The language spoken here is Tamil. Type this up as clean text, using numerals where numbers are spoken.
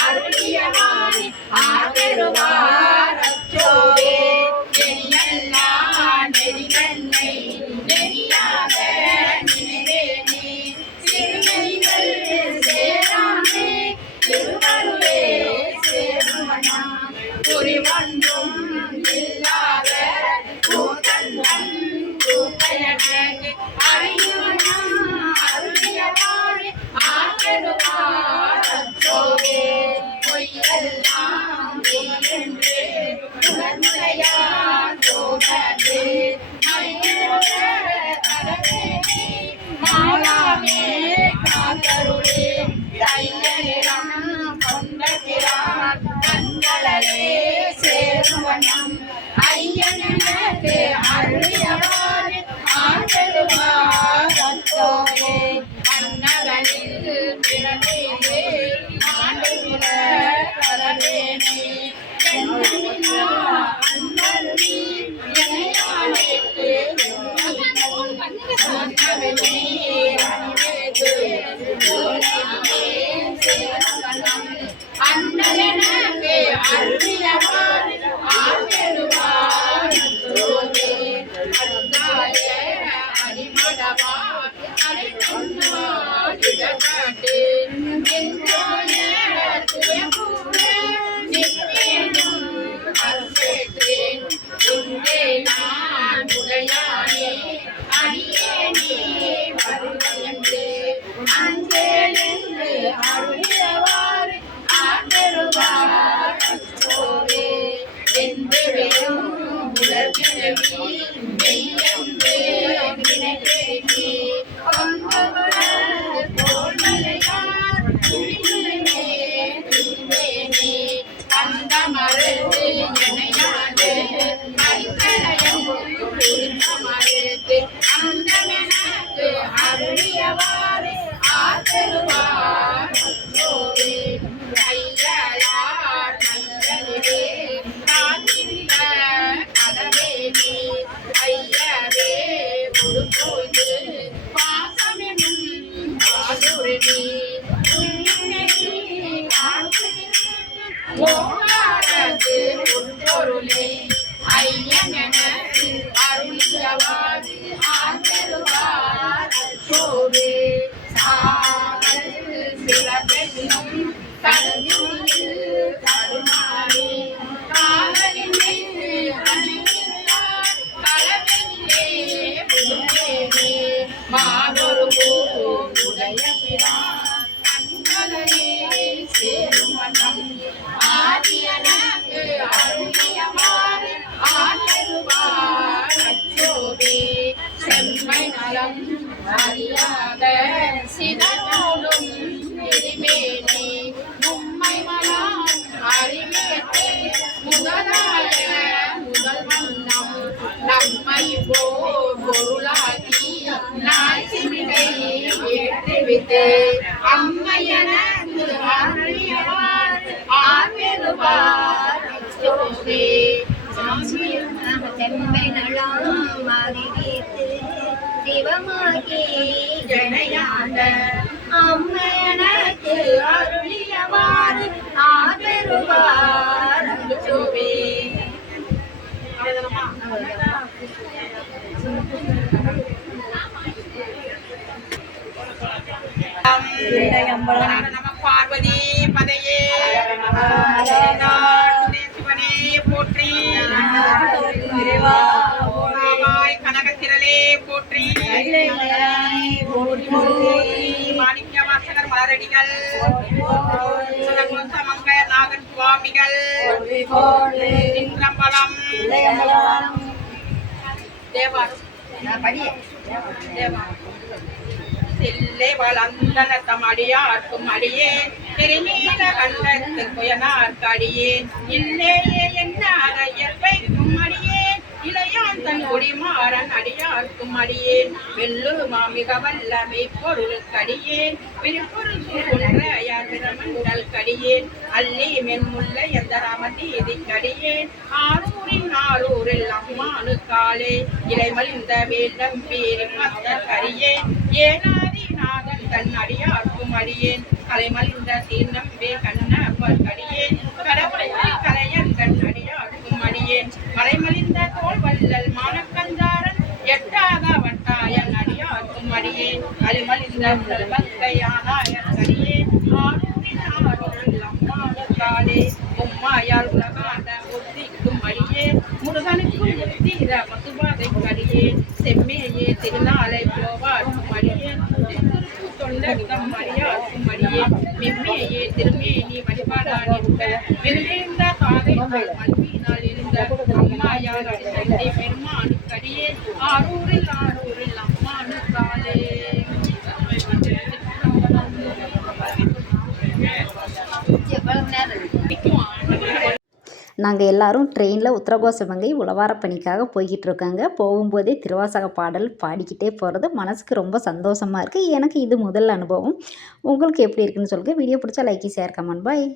அருளியவாறு ஆதருவார் அச்சோவே நெறியெல்லாம் நெறிதன்னை நெறியாக நினைவேனே சிறுநெறிகள் சேராமே திருவருளே சேருமனாம் புரிவொன்றும் இல்லாத கூத்தன் கூத்தையனக்கு அறியுமனாம் அருளியவாறு ஆதருவார் அச்சோவே பொய்யெல்லாம் பொய்யென்று உணர்முறையார் தோழது மாலாமே காத்தருளே தையலிடம் கொண்டதிரான் கண்களே சேருவனம் ஐயனுக்கு அருளியவாறு ஆதருவார் அச்சோவே அன்னகளில் பிறந்தே ஆண்டுகிற கரவேனே அன்னருளி எனையானேக்கு அண்ணலனக்கு அருளியவாறு ஆதருவார் அச்சோவே அந்தாய அடிமடவா அடைக்கொண்டார் இடகாட்டு எந்தோய துயபூர நிற்பேனும் அருளேற்றேன் உண்டே நான் உடையானே அடியேனே வருவென்று அஞ்சேலென்று அருளியவாறு ஆதருவார் அச்சோவே எந்தவிடும் உலகினவி மெய்யன்று நினைப்பேனே கொண்டவர தோல்மலையார் துணிமுலையே துணிவேனே அந்த மறுத்து எனையாது கரிக்கலையம் மறுத்து அந்த எனக்கு அருளியவாறு ஆதருவார் அச்சோவே கையாளார் மையலிலே காத்திருந்த கடவேனே ஐயரே உருப்போது பாசமெனும் பாதுருவி ஓங்காரத்து உட்பொருளை ஐயனெனக்கு அருளியவாறு ஆதருவார் அச்சோவே சாவல் சிறப்பென்னும் கருதியில் கருமாறி காவலின் மீது அணிவில்லார் களவிலே விழுந்தேனே மாதொரு உடைய பிரான் கண்களையே சேருமனம் ஆதியனக்கு அருளியவாறு ஆதருவார் அச்சோவே செம்மை நலம் அறியாத சிதனோடும் எரிமேனே உம்மை மனம் அறிவியத்தே முதலாய முதல் வண்ணம் நம்மை பொருளாக்கி நாய்ச்சிமிடை ஏற்றுவித்து அம்மையனக்கு அருளியவார் ஆதருவார் அச்சோவே செம்மை நலம் அறிவித்து சிவமாகி ஜனையாண்ட அம்மையனக்கு அருளியவாறு ஆதருவார் அச்சோவே நம பார்வதி பதையே சிவனே போற்றி கனகத்திரளே போற்றி மாணிக்க வாசகர் மலரடிகள் மங்க நாகன் சுவாமிகள் சிங்கம்பலம் தேவாரம் செல்லை வளர்ந்தன தமடியார்க்கும் அடியே திருநீல கண்டத்து புயனார்க்கு அடியேன் இல்லையே என்ன ஐயப்பைக்கும் அடியேன் இளையான் தன் குடிமாறன் அடியார்க்கும் அடியேன் வெள்ளு மாமிக வல்லமை பொருளுக்கு அடியேன் விருப்பொருள் சூழ்ன்ற யாழ்விரமண்டல் கடியேன் அல்லி மென்முல்ல எந்த ராமதீதிக்கு அடியேன் ஆரூரின் ஆரூரில் அம்மானு காலே இலைமலிந்த வேண்டம் பேரி மத்தர் கரியேன் ஏனாதி நாதன் தன் அடியார்க்கும் அடியேன் அலைமலிந்த தீர்ணம் வே கண்ண அடியேன் கடவுளை கலையந்தன் அடியார்க்கும் அடியேன் மலைமலிந்த தோல் வள்ளல் மானக்கந்தாரன் எட்டாக வட்டாயன் அடியார்க்கும் அடியேன் அலிமலிந்த முதல் வங்கையானாயன் அடியேன் ஆரூரின் ஆரூரில் அம்மாவுக்காலே உம்மாயால் உலகாண்ட ஒத்திக்கும் அடியே முருகனுக்கும் முத்தீர பசுபாதை கடியே செம்மேயே திருநாளை போவார்க்கும் அடியேன் தொண்டர்த்தம் அடியார்க்கும் அடியேன் மெம்மேயே திருமேனி வழிபாடான் இருக்க விருந்திருந்த காதை மல்வியினால் இருந்த அம்மாயால் அடிசண்டி பெருமானுக்கு அடியே ஆரூரில் அம்மானுக்காலே. நாங்கள் எல்லாரும் ட்ரெயினில் உத்தரகோசமங்கை உழவார பணிக்காக போய்கிட்டு இருக்காங்க. போகும்போதே திருவாசக பாடல் பாடிக்கிட்டே போகிறது மனசுக்கு ரொம்ப சந்தோஷமாக இருக்குது. எனக்கு இது முதல் அனுபவம். உங்களுக்கு எப்படி இருக்குன்னு சொல்லுங்கள். வீடியோ பிடிச்சா லைக், ஷேர், கமெண்ட். பாய்.